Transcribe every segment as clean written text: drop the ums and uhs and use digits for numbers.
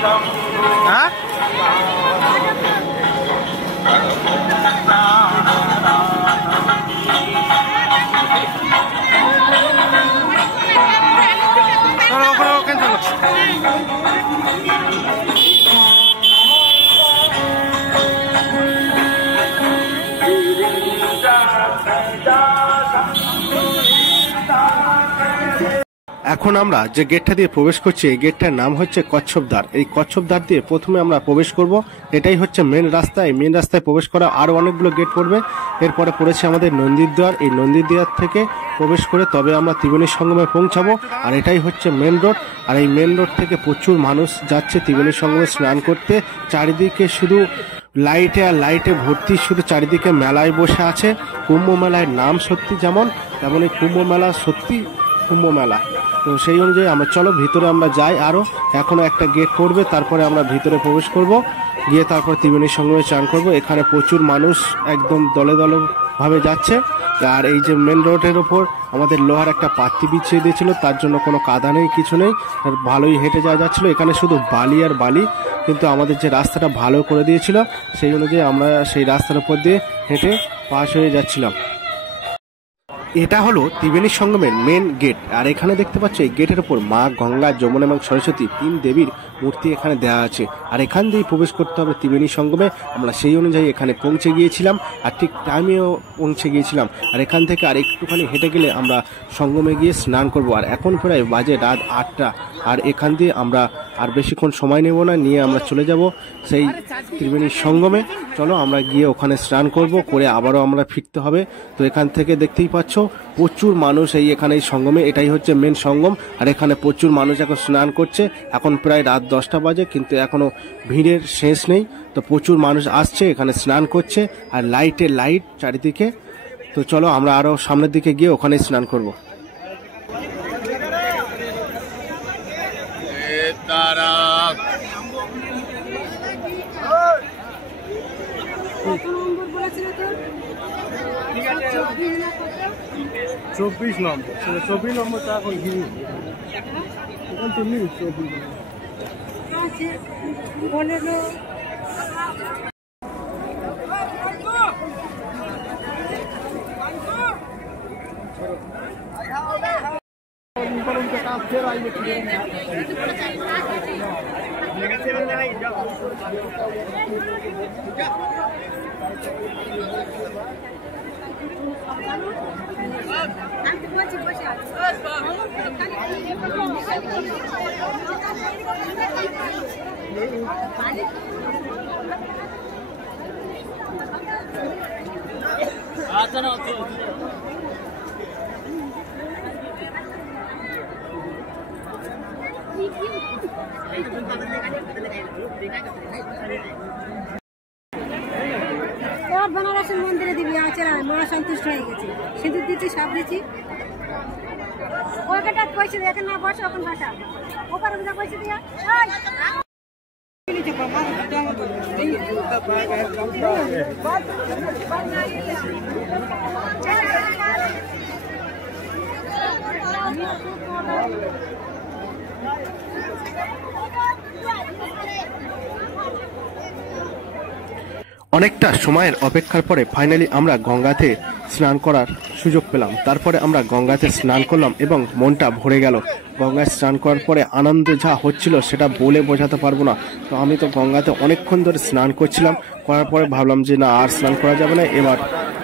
হ্যাঁ এখন আমরা যে গেটটা দিয়ে প্রবেশ করছি এই গেটটার নাম হচ্ছে কচ্ছপদ্বার। এই কচ্ছপদ্বার দিয়ে প্রথমে আমরা প্রবেশ করব। এটাই হচ্ছে মেন রাস্তা। এই মেন রাস্তায় প্রবেশ করা আরও অনেকগুলো গেট পড়বে। এরপরে পড়েছে আমাদের নন্দীদ্বার। এই নন্দীদ্বার থেকে প্রবেশ করে তবে আমরা ত্রিবেণী সঙ্গমে পৌঁছাবো। আর এটাই হচ্ছে মেন রোড। আর এই মেন রোড থেকে প্রচুর মানুষ যাচ্ছে ত্রিবেণী সঙ্গমে স্নান করতে। চারিদিকে শুধু লাইটে আর লাইটে ভর্তি, শুধু চারিদিকে মেলায় বসে আছে। কুম্ভ মেলায় নাম সত্যি যেমন, তেমন এই কুম্ভ মেলা সত্যি কুম্ভ মেলা। তো সেই অনুযায়ী আমরা চলো ভিতরে আমরা যাই। আরও এখনও একটা গেট পড়বে, তারপরে আমরা ভিতরে প্রবেশ করব, গিয়ে তারপর ত্রিবেণী সঙ্গমে চান করব। এখানে প্রচুর মানুষ একদম দলে দলে ভাবে যাচ্ছে। আর এই যে মেন রোডের ওপর আমাদের লোহার একটা পাত্তি বিছিয়ে দিয়েছিল, তার জন্য কোনো কাদা নেই, কিছু নেই, ভালোই হেঁটে যাওয়া যাচ্ছিল। এখানে শুধু বালি আর বালি, কিন্তু আমাদের যে রাস্তাটা ভালো করে দিয়েছিল সেই অনুযায়ী আমরা সেই রাস্তার উপর দিয়ে হেঁটে পাশ হয়ে যাচ্ছিলাম। এটা হলো ত্রিবেণী সঙ্গমের মেন গেট। আর এখানে দেখতে পাচ্ছ এই গেটের উপর মা গঙ্গা, যমুনা এবং সরস্বতী তিন দেবীর মূর্তি এখানে দেওয়া আছে। আর এখান দিয়েই প্রবেশ করতে হবে ত্রিবেণী সঙ্গমে। আমরা সেই অনুযায়ী এখানে পৌঁছে গিয়েছিলাম, আর ঠিক টাইমেও পৌঁছে গিয়েছিলাম। আর এখান থেকে আর একটুখানি হেঁটে গেলে আমরা সঙ্গমে গিয়ে স্নান করব। আর এখন প্রায় বাজে রাত 8টা। আর এখান দিয়ে আমরা আর বেশিক্ষণ সময় নেব না, নিয়ে আমরা চলে যাব সেই ত্রিবেণী সঙ্গমে। চলো আমরা গিয়ে ওখানে স্নান করব, করে আবারও আমরা ফিরতে হবে। তো এখান থেকে দেখতেই পাচ্ছ প্রচুর মানুষ এখানে এই সঙ্গমে। এটাই হচ্ছে মেন সঙ্গম। আর এখানে প্রচুর মানুষ এখন স্নান করছে। এখন প্রায় রাত 10টা বাজে, কিন্তু এখনো ভিড়ের শেষ নেই। তো প্রচুর মানুষ আসছে, এখানে স্নান করছে, আর লাইটে লাইট চারিদিকে। তো চলো আমরা আরো সামনের দিকে গিয়ে ওখানে স্নান করব। চব্বিশ নম্বর, 24 নম্বরটা এখন ঘিরে এখন তো নেই। 15 बनारस मंदिर दिव्य चला महा सन्तुष्ट हो गए सिंदूर दीची सब दीची ओकटा पैसा देखे ना बस अपन भाषा ऊपर उधर पैसा दिया অনেকটা সময়ের অপেক্ষার পরে ফাইনালি আমরা গঙ্গাতে স্নান করার সুযোগ পেলাম। তারপরে আমরা গঙ্গাতে স্নান করলাম এবং মনটা ভরে গেল। গঙ্গায় স্নান করার পরে আনন্দে যা হচ্ছিল সেটা বলে বোঝাতে পারবো না। তো আমি তো গঙ্গাতে অনেকক্ষণ ধরে স্নান করছিলাম, করার পরে ভাবলাম যে না আর স্নান করা যাবে না, এবার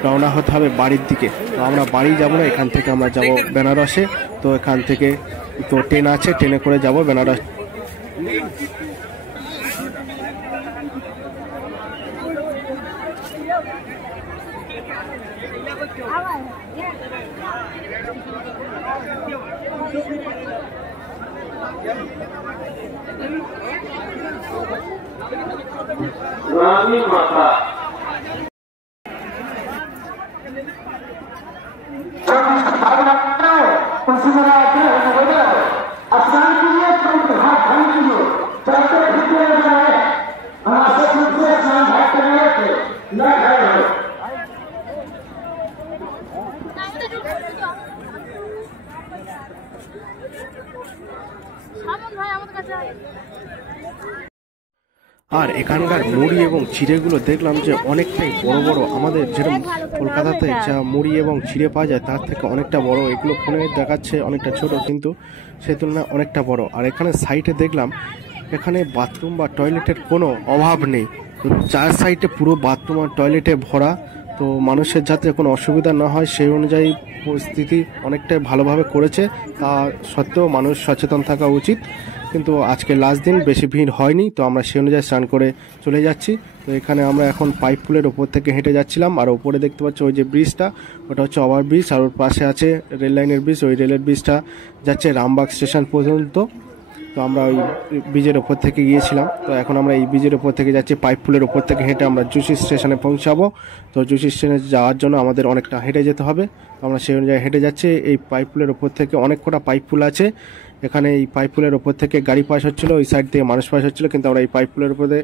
রওনা হতে হবে বাড়ির দিকে। তো আমরা বাড়ি যাব না, এখান থেকে আমরা যাব বেনারসে। তো এখান থেকে তো ট্রেন আছে, ট্রেনে করে যাব বেনারস। रानी माता स्नान कीजिए, हाथ धोने कीजिए, चलते फिरते जाए स्नान घाट करने थे न घर আর এখানকার মুড়ি এবং চিড়েগুলো দেখলাম যে অনেকটাই বড় বড়, আমাদের যেরকম কলকাতাতে যা মুড়ি এবং চিড়ে পাওয়া যায় তার থেকে অনেকটা বড়। এগুলো ফোনে দেখাচ্ছে অনেকটা ছোট, কিন্তু সেই তুলনায় অনেকটা বড়। আর এখানে সাইডে দেখলাম এখানে বাথরুম বা টয়লেটের কোনো অভাব নেই, চার সাইডে পুরো বাথরুম আর টয়লেটে ভরা। তো মানুষের যাতে কোনো অসুবিধা না হয় সেই অনুযায়ী পরিস্থিতি অনেকটাই ভালোভাবে করেছে। তা সত্ত্বেও মানুষ সচেতন থাকা উচিত। কিন্তু আজকে লাস্ট দিন, বেশি ভিড় হয়নি, তো আমরা সেই অনুযায়ী স্নান করে চলে যাচ্ছি। তো এখানে আমরা এখন পাইপ পুলের ওপর থেকে হেঁটে যাচ্ছিলাম। আর ওপরে দেখতে পাচ্ছি ওই যে ব্রিজটা, ওটা হচ্ছে ওভার ব্রিজ, আর ওর পাশে আছে রেল লাইনের ব্রিজ। ওই রেলের ব্রিজটা যাচ্ছে রামবাগ স্টেশন পর্যন্ত। তো আমরা ওই ব্রিজের ওপর থেকে গিয়েছিলাম। তো এখন আমরা এই ব্রিজের ওপর থেকে যাচ্ছি, পাইপ পুলের ওপর থেকে হেঁটে আমরা জুসি স্টেশনে পৌঁছাবো। তো জুসি স্টেশনে যাওয়ার জন্য আমাদের অনেকটা হেঁটে যেতে হবে। আমরা সেই অনুযায়ী হেঁটে যাচ্ছি। এই পাইপ পুলের ওপর থেকে অনেক কটা পাইপ পুল আছে। এখানে এই পাইপ পুলের ওপর থেকে গাড়ি পাস হচ্ছিলো, ওই সাইড দিয়ে মানুষ পাস হচ্ছিলো, কিন্তু আমরা এই পাইপ পুলের উপরে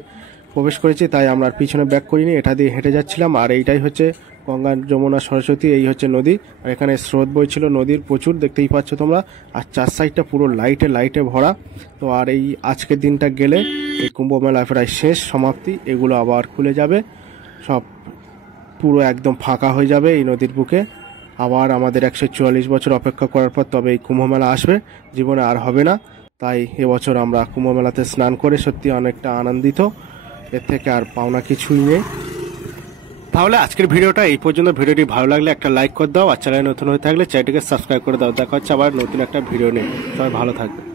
প্রবেশ করেছি, তাই আমরা আর পিছনে ব্যাক করিনি, এটা দিয়ে হেঁটে যাচ্ছিলাম। আর এইটাই হচ্ছে গঙ্গা, যমুনা, সরস্বতী, এই হচ্ছে নদী। আর এখানে স্রোত বইছিল নদীর প্রচুর, দেখতেই পাচ্ছ তোমরা। আর চার সাইডটা পুরো লাইটে ভরা। তো আর এই আজকের দিনটা গেলে এই কুম্ভ মেলা প্রায় শেষ, সমাপ্তি। এগুলো আবার খুলে যাবে, সব পুরো একদম ফাঁকা হয়ে যাবে এই নদীর বুকে। আবার আমাদের 144 বছর অপেক্ষা করার পর তবে এই কুম্ভ মেলা আসবে, জীবনে আর হবে না। তাই এবছর আমরা কুম্ভ মেলাতে স্নান করে সত্যি অনেকটা আনন্দিত, এর থেকে আর পাওনা কিছুই নেই। তাহলে আজকের ভিডিওটা এই পর্যন্ত। ভিডিওটি ভালো লাগলে একটা লাইক করে দাও, আর চ্যানেলে নতুন হয়ে থাকলে চ্যানেলটিকে সাবস্ক্রাইব করে দাও। দেখা হচ্ছে আবার নতুন একটা ভিডিও নিয়ে। সবাই ভালো থাকবে।